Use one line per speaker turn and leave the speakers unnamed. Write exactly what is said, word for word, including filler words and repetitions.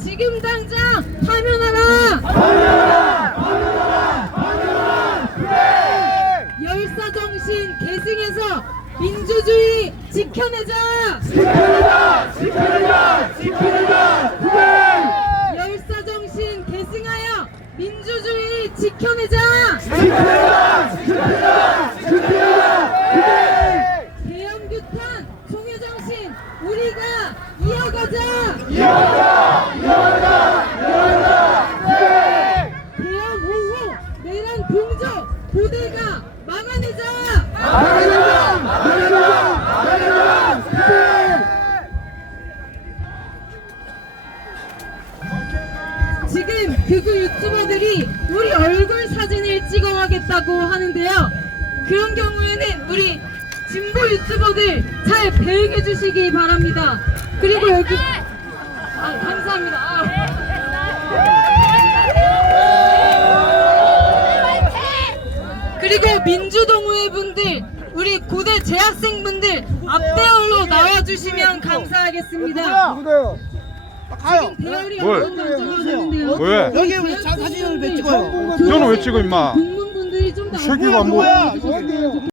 지금 당장 파면하라!
파면하라! 파면하라! 파면하라! 그래!
열사정신 계승해서 민주주의 지켜내자!
지켜내자! 지켜내자! 지켜내자! 그래!
열사정신 계승하여 민주주의 지켜내자!
지켜내자! 지켜내자! 지켜내자! 그래!
대형규탄 총회정신 우리가 이어가자!
이어가자! 이어가자! 이어가자! 그래!
대형 오호 내란 공조 고대가 막아내자!
막아내자! 막아내자! 막아내자! 그래!
지금 극우 유튜버들이 우리 얼굴 사진을 찍어가겠다고 하는데요. 그런 경우에는 우리 진보 유튜버들 잘 배웅해 주시기 바랍니다. 그리고 여기 아 감사합니다. 아. 그리고 민주동호회 분들 우리 고대 재학생분들 앞대열로 나와주시면 감사하겠습니다.
누구세요? 가요.
대열이
뭘?
엄청 결정하셨는데요.
왜?
여기 왜 자- 사진을 왜 찍어요?
너는 왜 찍어 임마?
국문분들이 좀더
새끼가 뭐-
누구야?